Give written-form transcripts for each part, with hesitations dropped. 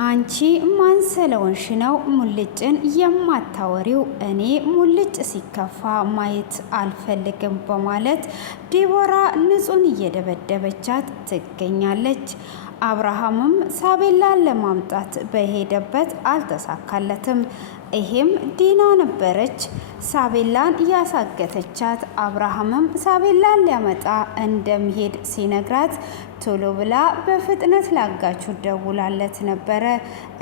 አንቺ ማን ስለሆንሽ ነው ሙልጭን የማታወሪው? እኔ ሙልጭ ሲከፋ ማየት አልፈልግም በማለት ዲቦራ ንጹን እየደበደበቻት ትገኛለች። አብርሃምም ሳቤላን ለማምጣት በሄደበት አልተሳካለትም። ይሄም ዲና ነበረች ሳቤላን ያሳገተቻት። አብርሃምም ሳቤላን ሊያመጣ እንደሚሄድ ሲነግራት ቶሎ ብላ በፍጥነት ላጋቹ ደውላለት ነበረ።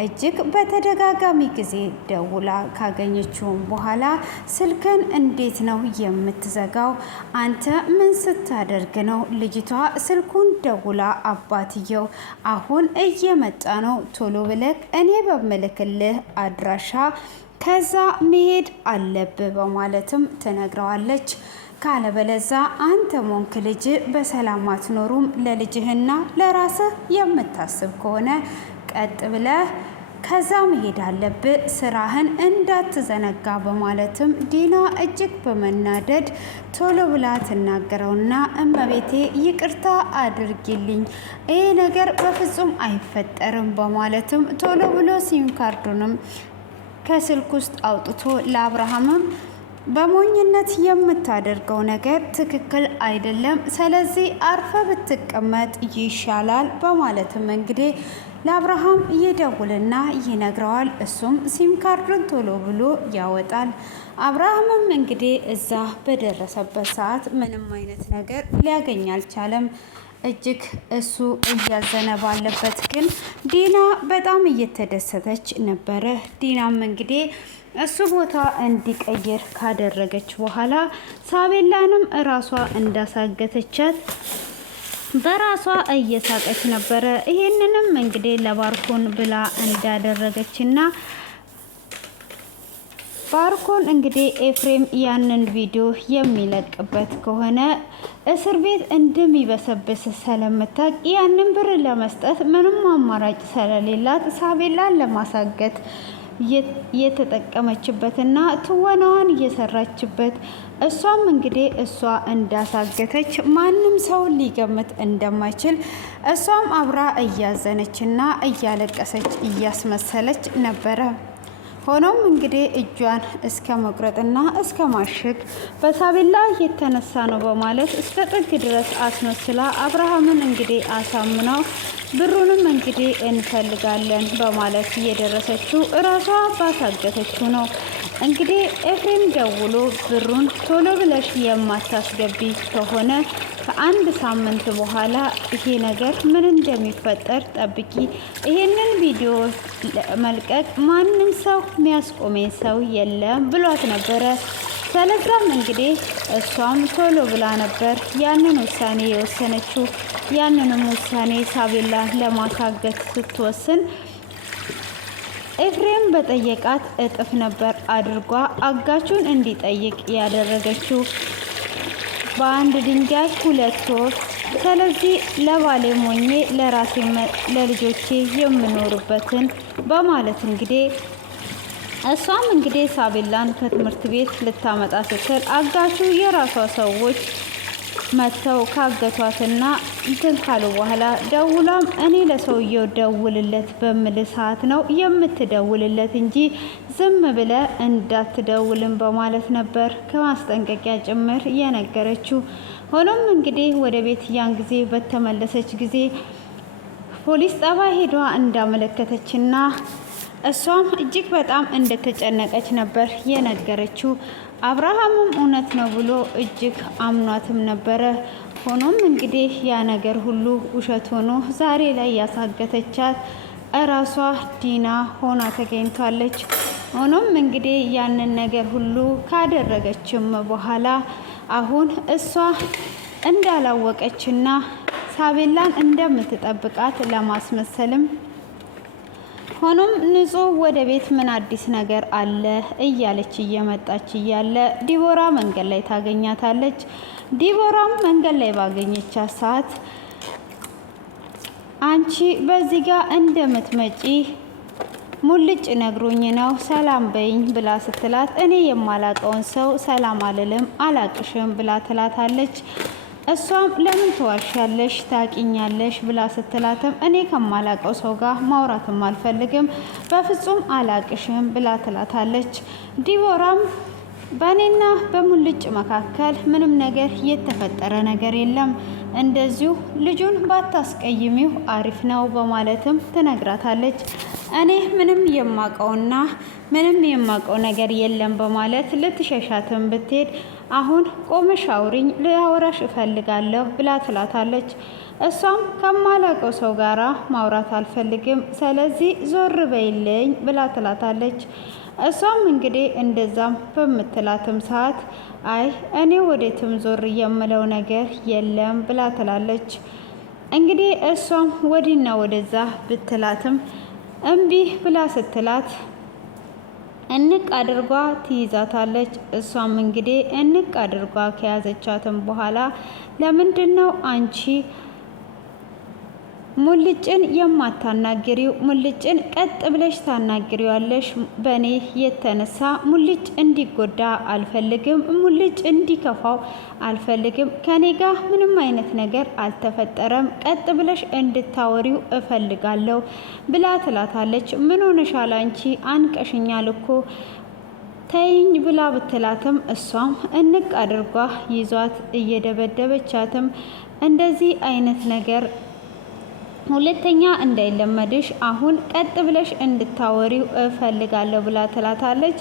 እጅግ በተደጋጋሚ ጊዜ ደውላ ካገኘችውም በኋላ ስልክን እንዴት ነው የምትዘጋው? አንተ ምን ስታደርግ ነው? ልጅቷ ስልኩን ደውላ አባትየው አሁን እየመጣ ነው፣ ቶሎ ብለህ እኔ በምልክልህ አድራሻ ከዛ መሄድ አለብህ በማለትም ትነግረዋለች። ካለበለዛ አንተ ሞንክ ልጅ በሰላም አትኖሩም። ለልጅህና ለራስህ የምታስብ ከሆነ ቀጥ ብለህ ከዛ መሄድ አለብህ፣ ስራህን እንዳትዘነጋ በማለትም ዲና እጅግ በመናደድ ቶሎ ብላ ትናገረውና እመቤቴ ይቅርታ አድርጊልኝ፣ ይሄ ነገር በፍጹም አይፈጠርም በማለትም ቶሎ ብሎ ሲም ካርዱንም ከስልክ ውስጥ አውጥቶ ለአብርሃምም በሞኝነት የምታደርገው ነገር ትክክል አይደለም፣ ስለዚህ አርፈ ብትቀመጥ ይሻላል በማለትም እንግዲህ ለአብርሃም ይደውልና ይነግረዋል። እሱም ሲም ካርዱን ቶሎ ብሎ ያወጣል። አብርሃምም እንግዲህ እዛ በደረሰበት ሰዓት ምንም አይነት ነገር ሊያገኝ አልቻለም። እጅግ እሱ እያዘነ ባለበት ግን ዲና በጣም እየተደሰተች ነበረ። ዲናም እንግዲህ እሱ ቦታ እንዲቀይር ካደረገች በኋላ ሳቤላንም እራሷ እንዳሳገተቻት በራሷ እየሳቀች ነበረ። ይሄንንም እንግዲህ ለባርኮን ብላ እንዳደረገችና ባርኮን እንግዲህ ኤፍሬም ያንን ቪዲዮ የሚለቅበት ከሆነ እስር ቤት እንደሚበሰብስ ስለምታውቅ ያንን ብር ለመስጠት ምንም አማራጭ ስለሌላት ሳቤላን ለማሳገት የተጠቀመችበትና ትወናዋን እየሰራችበት እሷም እንግዲህ እሷ እንዳሳገተች ማንም ሰው ሊገምት እንደማይችል እሷም አብራ እያዘነችና እያለቀሰች እያስመሰለች ነበረ። ሆኖም እንግዲህ እጇን እስከ መቁረጥና እስከ ማሸግ በሳቤላ የተነሳ ነው በማለት እስከ ጥግ ድረስ አስመስላ አብርሃምን እንግዲህ አሳምናው ብሩንም እንግዲህ እንፈልጋለን በማለት እየደረሰችው እራሷ ባሳገተችው ነው። እንግዲህ ኤፍሬም ደውሎ ብሩን ቶሎ ብለሽ የማታስገቢ ከሆነ ከአንድ ሳምንት በኋላ ይሄ ነገር ምን እንደሚፈጠር ጠብቂ፣ ይሄንን ቪዲዮ መልቀቅ ማንም ሰው የሚያስቆመኝ ሰው የለም ብሏት ነበረ። ስለዛም እንግዲህ እሷም ቶሎ ብላ ነበር ያንን ውሳኔ የወሰነችው። ያንንም ውሳኔ ሳቤላን ለማሳገት ስትወስን ኤፍሬም በጠየቃት እጥፍ ነበር አድርጓ አጋቹን እንዲጠይቅ ያደረገችው። በአንድ ድንጋይ ሁለት ወፍ። ስለዚህ ለባሌ ሞኜ ለራሴ ለልጆቼ የምኖርበትን በማለት እንግዲህ እሷም እንግዲህ ሳቤላን ከትምህርት ቤት ልታመጣ ስትል አጋቹ የራሷ ሰዎች መተው ካገቷትና እንትን ካሉ በኋላ ደውላም እኔ ለሰውየው ደውልለት በምል ሰዓት ነው የምትደውልለት እንጂ ዝም ብለ እንዳትደውልም በማለት ነበር ከማስጠንቀቂያ ጭምር የነገረችው። ሆኖም እንግዲህ ወደ ቤት ያን ጊዜ በተመለሰች ጊዜ ፖሊስ ጣቢያ ሄዷ እንዳመለከተችና እሷም እጅግ በጣም እንደተጨነቀች ነበር የነገረችው። አብርሃምም እውነት ነው ብሎ እጅግ አምኗትም ነበረ። ሆኖም እንግዲህ ያ ነገር ሁሉ ውሸት ሆኖ ዛሬ ላይ ያሳገተቻት እራሷ ዲና ሆና ተገኝቷለች። ሆኖም እንግዲህ ያንን ነገር ሁሉ ካደረገችም በኋላ አሁን እሷ እንዳላወቀችና ሳቤላን እንደምትጠብቃት ለማስመሰልም ሆኖም ንጹህ ወደ ቤት ምን አዲስ ነገር አለ እያለች እየመጣች እያለ ዲቦራ መንገድ ላይ ታገኛታለች። ዲቦራም መንገድ ላይ ባገኘቻት ሰዓት አንቺ በዚህ ጋር እንደምትመጪ ሙልጭ ነግሮኝ ነው ሰላም በይኝ ብላ ስትላት እኔ የማላቀውን ሰው ሰላም አልልም አላቅሽም ብላ ትላታለች። እሷም ለምን ትዋሻለሽ ታቂኛለሽ ብላ ስትላትም እኔ ከማላቀው ሰው ጋር ማውራትም አልፈልግም በፍጹም አላቅሽም ብላ ትላታለች። ዲቦራም በእኔና በሙልጭ መካከል ምንም ነገር የተፈጠረ ነገር የለም፣ እንደዚሁ ልጁን ባታስቀይሚው አሪፍ ነው በማለትም ትነግራታለች። እኔ ምንም የማቀው ነገር የለም በማለት ልትሸሻትም ብትሄድ አሁን ቆመሽ አውሪኝ ልያወራሽ እፈልጋለሁ ብላ ትላታለች። እሷም ከማላቀው ሰው ጋራ ማውራት አልፈልግም፣ ስለዚህ ዞር በይልኝ ብላ ትላታለች። እሷም እንግዲህ እንደዛም በምትላትም ሰዓት አይ እኔ ወዴትም ዞር የምለው ነገር የለም ብላ ትላለች። እንግዲህ እሷም ወዲና ወደዛ ብትላትም እምቢ ብላ ስትላት እንቅ አድርጓ ትይዛታለች። እሷም እንግዲህ እንቅ አድርጓ ከያዘቻትም በኋላ ለምንድነው አንቺ ሙልጭን የማታናግሪው? ሙልጭን ቀጥ ብለሽ ታናግሪዋለሽ። በእኔ የተነሳ ሙልጭ እንዲጎዳ አልፈልግም፣ ሙልጭ እንዲከፋው አልፈልግም። ከኔ ጋር ምንም አይነት ነገር አልተፈጠረም፣ ቀጥ ብለሽ እንድታወሪው እፈልጋለሁ ብላ ትላታለች። ምን ሆነሻል አንቺ? አንቀሽኛል እኮ ተይኝ ብላ ብትላትም እሷም እንቅ አድርጓ ይዟት እየደበደበቻትም እንደዚህ አይነት ነገር ሁለተኛ እንዳይለመድሽ አሁን ቀጥ ብለሽ እንድታወሪው እፈልጋለሁ ብላ ትላታለች።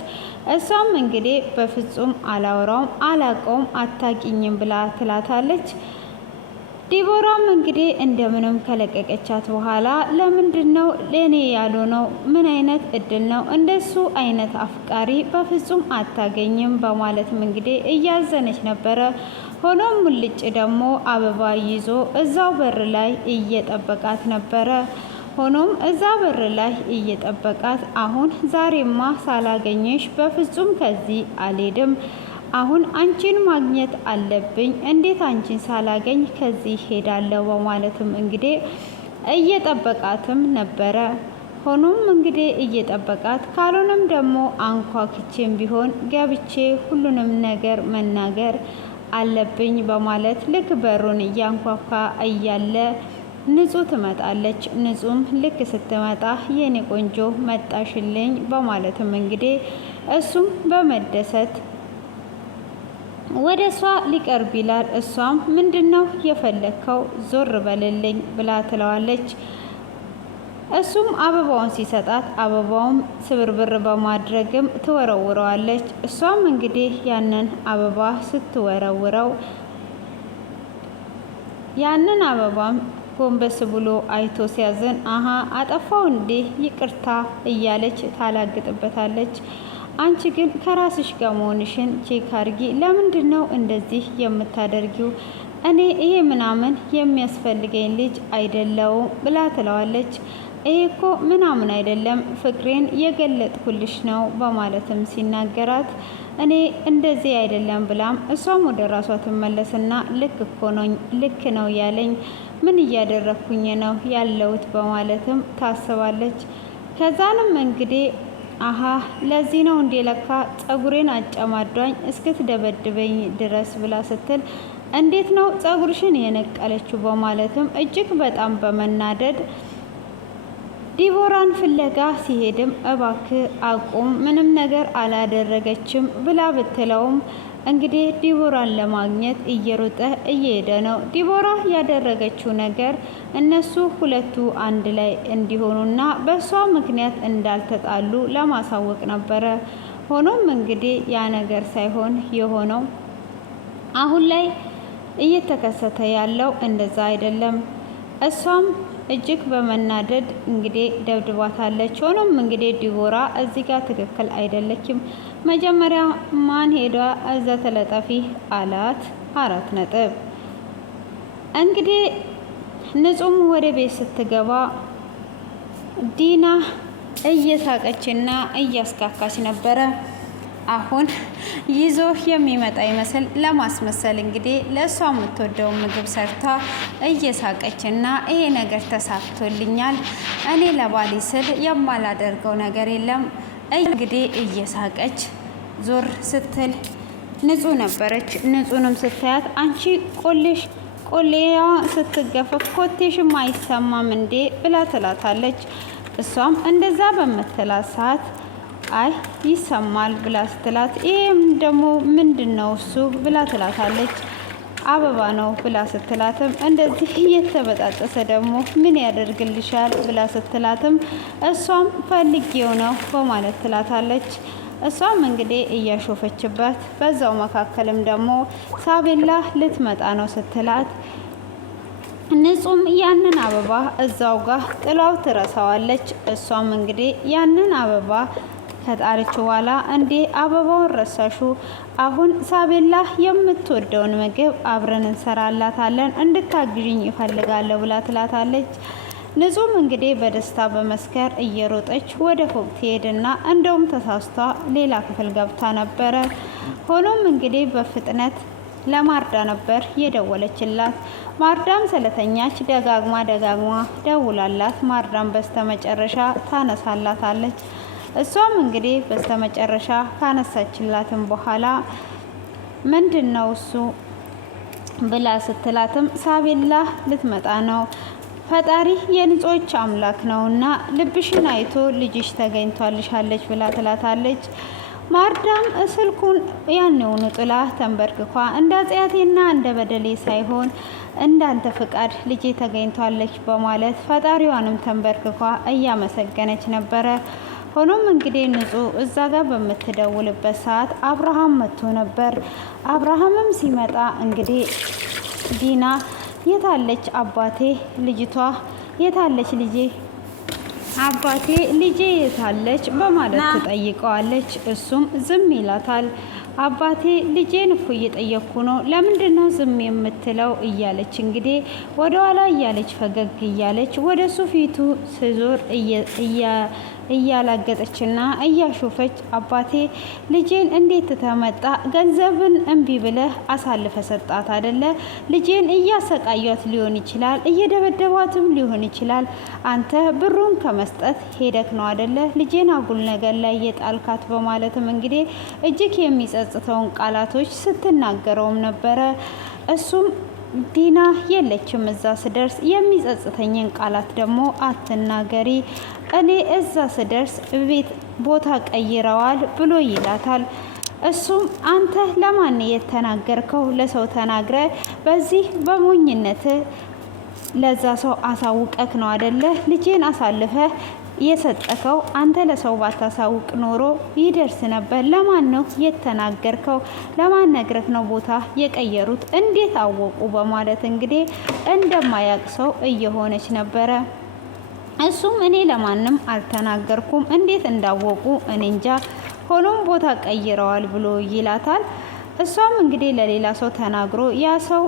እሷም እንግዲህ በፍጹም አላወራውም አላቀውም አታቂኝም ብላ ትላታለች። ዲቦራም እንግዲህ እንደምንም ከለቀቀቻት በኋላ ለምንድነው ለኔ ያልሆነው? ምን አይነት እድል ነው? እንደሱ አይነት አፍቃሪ በፍጹም አታገኝም በማለትም እንግዲህ እያዘነች ነበረ። ሆኖም ሙልጭ ደግሞ አበባ ይዞ እዛው በር ላይ እየጠበቃት ነበረ። ሆኖም እዛ በር ላይ እየጠበቃት አሁን ዛሬማ ሳላገኘሽ በፍጹም ከዚህ አልሄድም፣ አሁን አንቺን ማግኘት አለብኝ፣ እንዴት አንቺን ሳላገኝ ከዚህ ሄዳለሁ በማለትም እንግዲህ እየጠበቃትም ነበረ። ሆኖም እንግዲህ እየጠበቃት ካልሆነም ደግሞ አንኳክቼም ቢሆን ገብቼ ሁሉንም ነገር መናገር አለብኝ በማለት ልክ በሩን እያንኳኳ እያለ ንጹህ ትመጣለች። ንጹህም ልክ ስትመጣ የኔ ቆንጆ መጣሽልኝ በማለትም እንግዲህ እሱም በመደሰት ወደ እሷ ሊቀርብ ይላል። እሷም ምንድነው የፈለግከው? ዞር በልልኝ ብላ ትለዋለች። እሱም አበባውን ሲሰጣት አበባውም ስብርብር በማድረግም ትወረውረዋለች። እሷም እንግዲህ ያንን አበባ ስትወረውረው ያንን አበባም ጎንበስ ብሎ አይቶ ሲያዝን አሀ አጠፋው እንዴ ይቅርታ እያለች ታላግጥበታለች። አንቺ ግን ከራስሽ ጋር መሆንሽን ቼክ አድርጊ፣ ለምንድን ነው እንደዚህ የምታደርጊው? እኔ ይሄ ምናምን የሚያስፈልገኝ ልጅ አይደለውም ብላ ትለዋለች። ይሄ እኮ ምናምን አይደለም ፍቅሬን የገለጥኩልሽ ነው በማለትም ሲናገራት እኔ እንደዚህ አይደለም ብላም እሷም ወደ ራሷ ትመለስና ልክ ነው ያለኝ ምን እያደረኩኝ ነው ያለውት በማለትም ታስባለች። ከዛንም እንግዲህ አሀ ለዚህ ነው እንዴ ለካ ጸጉሬን አጨማዷኝ እስክትደበድበኝ ድረስ ብላ ስትል እንዴት ነው ጸጉርሽን የነቀለችው በማለትም እጅግ በጣም በመናደድ ዲቦራን ፍለጋ ሲሄድም እባክህ አቁም ምንም ነገር አላደረገችም ብላ ብትለውም እንግዲህ ዲቦራን ለማግኘት እየሮጠ እየሄደ ነው። ዲቦራ ያደረገችው ነገር እነሱ ሁለቱ አንድ ላይ እንዲሆኑና በሷ ምክንያት እንዳልተጣሉ ለማሳወቅ ነበረ። ሆኖም እንግዲህ ያ ነገር ሳይሆን የሆነው አሁን ላይ እየተከሰተ ያለው እንደዛ አይደለም። እሷም እጅግ በመናደድ እንግዲህ ደብድባታለች። ሆኖም እንግዲህ ዲቦራ እዚህ ጋር ትክክል አይደለችም። መጀመሪያ ማን ሄዷ እዛ ተለጣፊ አላት 4 ነጥብ። እንግዲህ ንጹም ወደ ቤት ስትገባ ዲና እየሳቀችና እያስካካች ነበረ። አሁን ይዞ የሚመጣ ይመስል ለማስመሰል እንግዲህ ለእሷ የምትወደው ምግብ ሰርታ እየሳቀችና ይሄ ነገር ተሳክቶልኛል፣ እኔ ለባሌ ስል የማላደርገው ነገር የለም እንግዲህ እየሳቀች ዞር ስትል ንጹህ ነበረች። ንጹህንም ስታያት አንቺ ቆሌዋ ስትገፈፍ ኮቴሽም አይሰማም እንዴ ብላ ትላታለች። እሷም እንደዛ በምትላት ሰዓት አይ ይሰማል ብላ ስትላት ይሄም ደግሞ ምንድን ነው እሱ ብላ ትላታለች። አበባ ነው ብላ ስትላትም እንደዚህ እየተበጣጠሰ ደግሞ ምን ያደርግልሻል ብላ ስትላትም እሷም ፈልጌው ነው በማለት ትላታለች። እሷም እንግዲህ እያሾፈችበት በዛው መካከልም ደግሞ ሳቤላ ልትመጣ ነው ስትላት ንጹም ያንን አበባ እዛው ጋር ጥላው ትረሳዋለች። እሷም እንግዲህ ያንን አበባ ከጣለች በኋላ እንዴ አበባውን ረሳሹ? አሁን ሳቤላ የምትወደውን ምግብ አብረን እንሰራላታለን እንድታግዥኝ ይፈልጋለሁ ብላ ትላታለች። ንጹም እንግዲህ በደስታ በመስከር እየሮጠች ወደ ፎቅ ትሄድና እንደውም ተሳስቷ ሌላ ክፍል ገብታ ነበረ። ሆኖም እንግዲህ በፍጥነት ለማርዳ ነበር የደወለችላት። ማርዳም ስለተኛች ደጋግማ ደውላላት ማርዳም በስተመጨረሻ ታነሳላታለች። እሷም እንግዲህ በስተመጨረሻ ካነሳችላትም በኋላ ምንድን ነው እሱ ብላ ስትላትም ሳቤላ ልትመጣ ነው፣ ፈጣሪ የንጾች አምላክ ነውና ልብሽን አይቶ ልጅሽ ተገኝቷልሻለች ብላ ትላታለች። ማርዳም ስልኩን ያንውኑ ጥላ ተንበርክኳ እንደ አጽያቴና እንደ በደሌ ሳይሆን እንዳንተ ፍቃድ ልጄ ተገኝቷለች በማለት ፈጣሪዋንም ተንበርክኳ እያመሰገነች ነበረ። ሆኖም እንግዲህ ንጹህ እዛ ጋር በምትደውልበት ሰዓት አብርሃም መጥቶ ነበር። አብርሃምም ሲመጣ እንግዲህ ዲና የታለች አባቴ፣ ልጅቷ የታለች ልጄ፣ አባቴ ልጄ የታለች በማለት ትጠይቀዋለች። እሱም ዝም ይላታል። አባቴ ልጄን እኮ እየጠየቅኩ ነው፣ ለምንድን ነው ዝም የምትለው እያለች እንግዲህ ወደ ኋላ እያለች ፈገግ እያለች ወደ እሱ ፊቱ ስዞር እያላገጠችና እያሾፈች አባቴ ልጄን እንዴት ተመጣ? ገንዘብን እምቢ ብለህ አሳልፈ ሰጣት አደለ? ልጄን እያሰቃያት ሊሆን ይችላል፣ እየደበደቧትም ሊሆን ይችላል። አንተ ብሩን ከመስጠት ሄደክ ነው አደለ ልጄን አጉል ነገር ላይ የጣልካት በማለትም እንግዲህ እጅግ የሚጸጽተውን ቃላቶች ስትናገረውም ነበረ። እሱም ዲና የለችም እዛ ስደርስ የሚጸጽተኝን ቃላት ደግሞ አትናገሪ፣ እኔ እዛ ስደርስ ቤት ቦታ ቀይረዋል ብሎ ይላታል። እሱም አንተ ለማን የተናገርከው? ለሰው ተናግረ በዚህ በሞኝነት ለዛ ሰው አሳውቀክ ነው አደለ ልጄን አሳልፈ የሰጠከው? አንተ ለሰው ባታሳውቅ ኖሮ ይደርስ ነበር። ለማን ነው የተናገርከው? ለማን ነግረክ ነው ቦታ የቀየሩት? እንዴት አወቁ? በማለት እንግዲህ እንደማያቅ ሰው እየሆነች ነበረ። እሱም እኔ ለማንም አልተናገርኩም፣ እንዴት እንዳወቁ እኔ እንጃ፣ ሆኖም ቦታ ቀይረዋል ብሎ ይላታል። እሷም እንግዲህ ለሌላ ሰው ተናግሮ ያ ሰው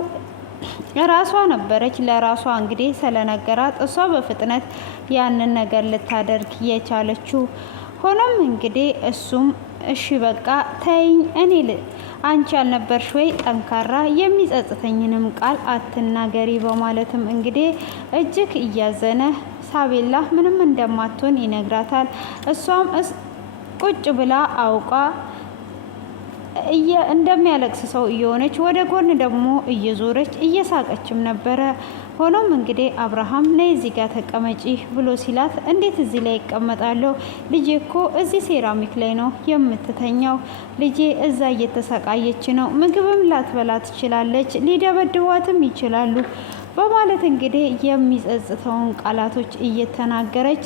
ራሷ ነበረች። ለራሷ እንግዲህ ስለነገራት እሷ በፍጥነት ያንን ነገር ልታደርግ የቻለችው። ሆኖም እንግዲህ እሱም እሺ በቃ ተይኝ፣ እኔ አንቺ ያልነበርሽ ወይ ጠንካራ፣ የሚጸጽተኝንም ቃል አትናገሪ በማለትም እንግዲህ እጅግ እያዘነ ሳቤላ ምንም እንደማትሆን ይነግራታል። እሷም ቁጭ ብላ አውቃ እንደሚያለቅስ ሰው እየሆነች ወደ ጎን ደግሞ እየዞረች እየሳቀችም ነበረ። ሆኖም እንግዲህ አብርሃም ነይ እዚህ ጋር ተቀመጪ ብሎ ሲላት እንዴት እዚህ ላይ ይቀመጣለሁ? ልጄ እኮ እዚህ ሴራሚክ ላይ ነው የምትተኛው። ልጄ እዛ እየተሰቃየች ነው፣ ምግብም ላትበላ ትችላለች፣ ሊደበድቧትም ይችላሉ በማለት እንግዲህ የሚጸጽተውን ቃላቶች እየተናገረች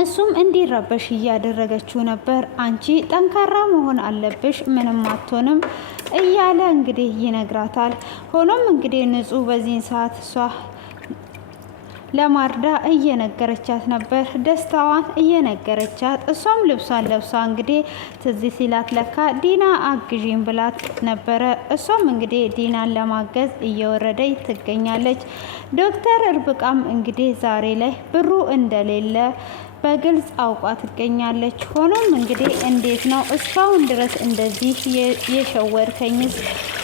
እሱም እንዲረበሽ እያደረገችው ነበር። አንቺ ጠንካራ መሆን አለብሽ፣ ምንም አትሆንም እያለ እንግዲህ ይነግራታል። ሆኖም እንግዲህ ንጹህ በዚህን ሰዓት እሷ ለማርዳ እየነገረቻት ነበር፣ ደስታዋን እየነገረቻት። እሷም ልብሷን ለብሷ እንግዲህ ትዝ ሲላት ለካ ዲና አግዢኝ ብላት ነበረ። እሷም እንግዲህ ዲናን ለማገዝ እየወረደች ትገኛለች። ዶክተር እርብቃም እንግዲህ ዛሬ ላይ ብሩ እንደሌለ በግልጽ አውቋ ትገኛለች። ሆኖም እንግዲህ እንዴት ነው እስካሁን ድረስ እንደዚህ የሸወርከኝስ?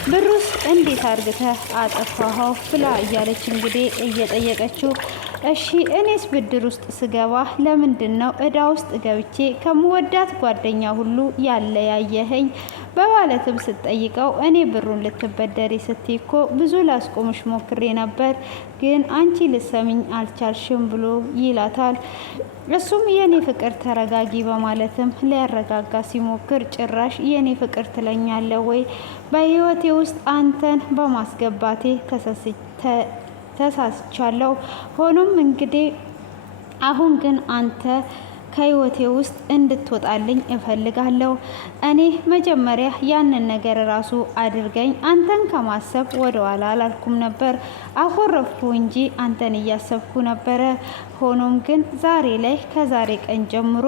ብሩስ እንዴት አርግተህ አጠፋኸው? ብላ እያለች እንግዲህ እየጠየቀችው እሺ እኔስ ብድር ውስጥ ስገባ ለምንድን ነው እዳ ውስጥ ገብቼ ከምወዳት ጓደኛ ሁሉ ያለያየኸኝ? በማለትም ስትጠይቀው እኔ ብሩን ልትበደሪ ስትይ እኮ ብዙ ላስቆምሽ ሞክሬ ነበር፣ ግን አንቺ ልሰሚኝ አልቻልሽም ብሎ ይላታል። እሱም የኔ ፍቅር ተረጋጊ በማለትም ሊያረጋጋ ሲሞክር ጭራሽ የኔ ፍቅር ትለኛለህ ወይ? በህይወቴ ውስጥ አንተን በማስገባቴ ተሳስቻለሁ። ሆኖም እንግዲህ አሁን ግን አንተ ከህይወቴ ውስጥ እንድትወጣልኝ እፈልጋለሁ። እኔ መጀመሪያ ያንን ነገር ራሱ አድርገኝ አንተን ከማሰብ ወደ ኋላ አላልኩም ነበር፣ አኮረፍኩ እንጂ አንተን እያሰብኩ ነበረ። ሆኖም ግን ዛሬ ላይ ከዛሬ ቀን ጀምሮ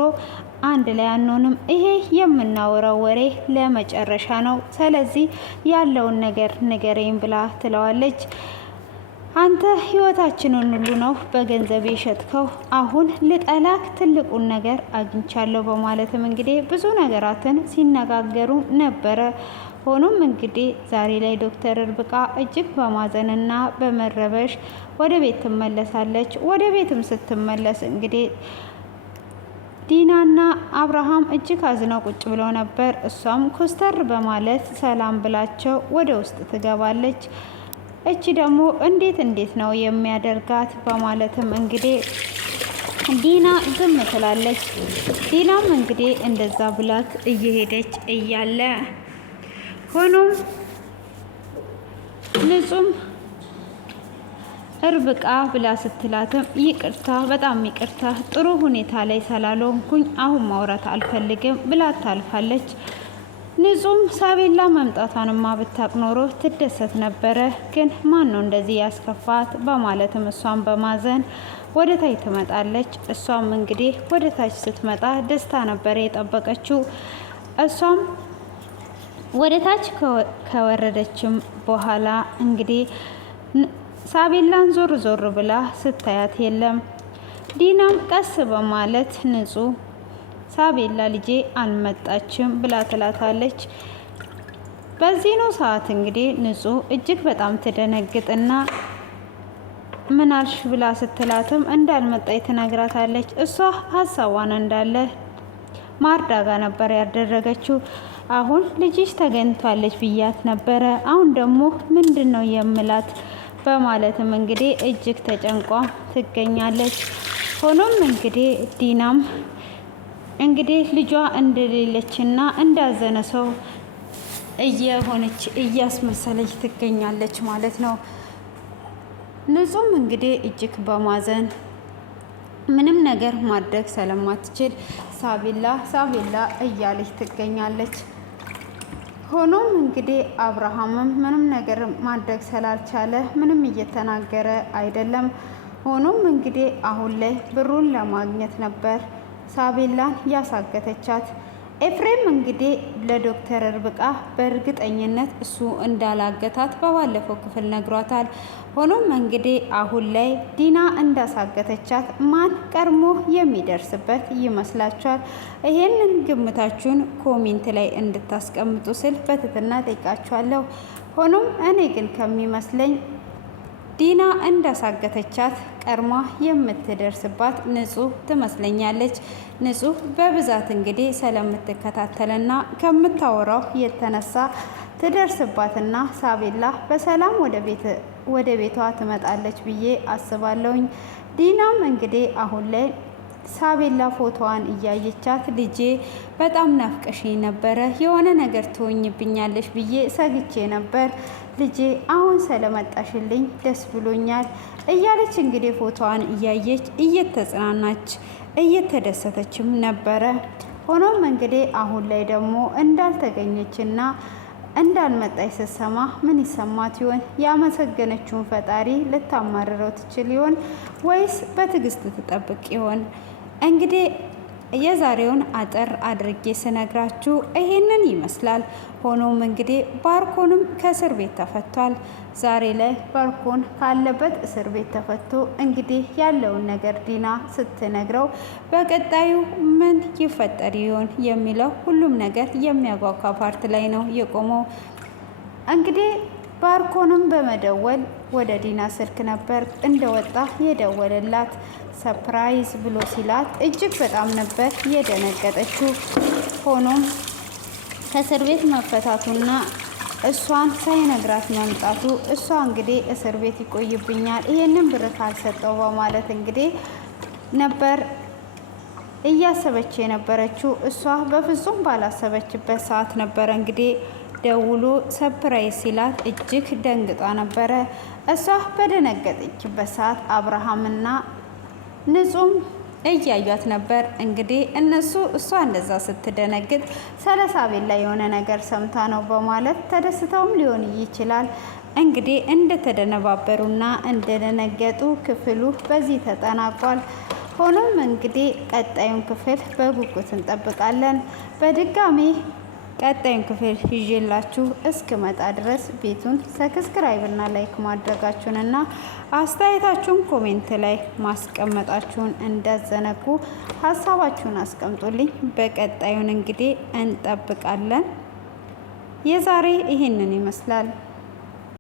አንድ ላይ አንሆንም። ይሄ የምናወራው ወሬ ለመጨረሻ ነው። ስለዚህ ያለውን ነገር ንገረኝ ብላ ትለዋለች። አንተ ህይወታችንን ሁሉ ነው በገንዘብ የሸጥከው። አሁን ልጠላክ ትልቁን ነገር አግኝቻለሁ በማለትም እንግዲህ ብዙ ነገራትን ሲነጋገሩ ነበረ። ሆኖም እንግዲህ ዛሬ ላይ ዶክተር ርብቃ እጅግ በማዘንና በመረበሽ ወደ ቤት ትመለሳለች። ወደ ቤትም ስትመለስ እንግዲህ ዲናና አብርሃም እጅግ አዝነው ቁጭ ብለው ነበር። እሷም ኮስተር በማለት ሰላም ብላቸው ወደ ውስጥ ትገባለች። እቺ ደግሞ እንዴት ነው የሚያደርጋት በማለትም እንግዲህ ዲና ዝም ትላለች። ዲናም እንግዲህ እንደዛ ብላት እየሄደች እያለ ሆኖም ንጹም ርብቃ ብላ ስትላትም ይቅርታ፣ በጣም ይቅርታ፣ ጥሩ ሁኔታ ላይ ስላልሆንኩኝ አሁን ማውራት አልፈልግም ብላ ታልፋለች። ንጹም ሳቤላ መምጣቷንማ ብታቅ ኖሮ ትደሰት ነበረ። ግን ማን ነው እንደዚህ ያስከፋት በማለትም እሷን በማዘን ወደ ታች ትመጣለች። እሷም እንግዲህ ወደ ታች ስትመጣ ደስታ ነበረ የጠበቀችው። እሷም ወደ ታች ከወረደችም በኋላ እንግዲህ ሳቤላን ዞር ዞር ብላ ስታያት የለም። ዲናም ቀስ በማለት ንጹህ ሳቤላ ልጄ አልመጣችም ብላ ትላታለች። በዚህ ነው ሰዓት እንግዲህ ንጹህ እጅግ በጣም ትደነግጥና ምን አልሽ ብላ ስትላትም እንዳልመጣች ትነግራታለች። እሷ ሀሳቧን እንዳለ ማርዳጋ ነበር ያደረገችው። አሁን ልጅሽ ተገኝቷለች ብያት ነበረ፣ አሁን ደግሞ ምንድን ነው የምላት በማለትም እንግዲህ እጅግ ተጨንቋ ትገኛለች። ሆኖም እንግዲህ ዲናም እንግዲህ ልጇ እንደሌለችና እንዳዘነ ሰው እየሆነች እያስመሰለች ትገኛለች ማለት ነው። ንጹም እንግዲህ እጅግ በማዘን ምንም ነገር ማድረግ ስለማትችል ሳቤላ እያለች ትገኛለች። ሆኖም እንግዲህ አብርሃምም ምንም ነገር ማድረግ ስላልቻለ ምንም እየተናገረ አይደለም። ሆኖም እንግዲህ አሁን ላይ ብሩን ለማግኘት ነበር ሳቤላን ያሳገተቻት። ኤፍሬም እንግዲህ ለዶክተር ርብቃ በእርግጠኝነት እሱ እንዳላገታት በባለፈው ክፍል ነግሯታል። ሆኖም እንግዲህ አሁን ላይ ዲና እንዳሳገተቻት ማን ቀድሞ የሚደርስበት ይመስላችኋል? ይሄንን ግምታችሁን ኮሜንት ላይ እንድታስቀምጡ ስል በትህትና ጠይቃችኋለሁ። ሆኖም እኔ ግን ከሚመስለኝ ዲና እንዳሳገተቻት ቀድማ የምትደርስባት ንጹህ ትመስለኛለች። ንጹህ በብዛት እንግዲህ ስለምትከታተልና ከምታወራው የተነሳ ትደርስባትና ሳቤላ በሰላም ወደ ቤቷ ትመጣለች ብዬ አስባለሁኝ። ዲናም እንግዲህ አሁን ላይ ሳቤላ ፎቶዋን እያየቻት ልጄ በጣም ናፍቀሽኝ ነበረ፣ የሆነ ነገር ትሆኝብኛለሽ ብዬ ሰግቼ ነበር ልጄ፣ አሁን ስለመጣሽልኝ ደስ ብሎኛል እያለች እንግዲህ ፎቶዋን እያየች እየተጽናናች እየተደሰተችም ነበረ። ሆኖም እንግዲህ አሁን ላይ ደግሞ እንዳልተገኘችና እንዳልመጣች ስትሰማ ምን ይሰማት ይሆን? ያመሰገነችውን ፈጣሪ ልታማርረው ትችል ይሆን ወይስ በትዕግስት ትጠብቅ ይሆን? እንግዲህ የዛሬውን አጠር አድርጌ ስነግራችሁ ይሄንን ይመስላል። ሆኖም እንግዲህ ባርኮንም ከእስር ቤት ተፈቷል። ዛሬ ላይ ባርኮን ካለበት እስር ቤት ተፈቶ እንግዲህ ያለውን ነገር ዲና ስትነግረው በቀጣዩ ምን ይፈጠር ይሆን የሚለው ሁሉም ነገር የሚያጓጓ ፓርት ላይ ነው የቆመው። እንግዲህ ባርኮንም በመደወል ወደ ዲና ስልክ ነበር እንደወጣ የደወለላት። ሰፕራይዝ ብሎ ሲላት እጅግ በጣም ነበር የደነገጠችው። ሆኖም ከእስር ቤት መፈታቱና እሷን ሳይነግራት መምጣቱ እሷ እንግዲህ እስር ቤት ይቆይብኛል ይሄንን ብር ካልሰጠው በማለት እንግዲህ ነበር እያሰበች የነበረችው። እሷ በፍጹም ባላሰበችበት ሰዓት ነበረ እንግዲህ ደውሎ ሰፕራይዝ ሲላት እጅግ ደንግጣ ነበረ። እሷ በደነገጠችበት ሰዓት አብርሃምና ንጹም እያዩት ነበር። እንግዲህ እነሱ እሷ እንደዛ ስትደነግጥ ሰለሳቤል ላይ የሆነ ነገር ሰምታ ነው በማለት ተደስተውም ሊሆን ይችላል። እንግዲህ እንደተደነባበሩና እንደደነገጡ ክፍሉ በዚህ ተጠናቋል። ሆኖም እንግዲህ ቀጣዩን ክፍል በጉጉት እንጠብቃለን። በድጋሚ ቀጣዩን ክፍል ይዤላችሁ እስክመጣ ድረስ ቤቱን ሰብስክራይብ እና ላይክ ማድረጋችሁንና አስተያየታችሁን ኮሜንት ላይ ማስቀመጣችሁን እንዳዘነጉ። ሀሳባችሁን አስቀምጡልኝ። በቀጣዩን እንግዲህ እንጠብቃለን። የዛሬ ይሄንን ይመስላል።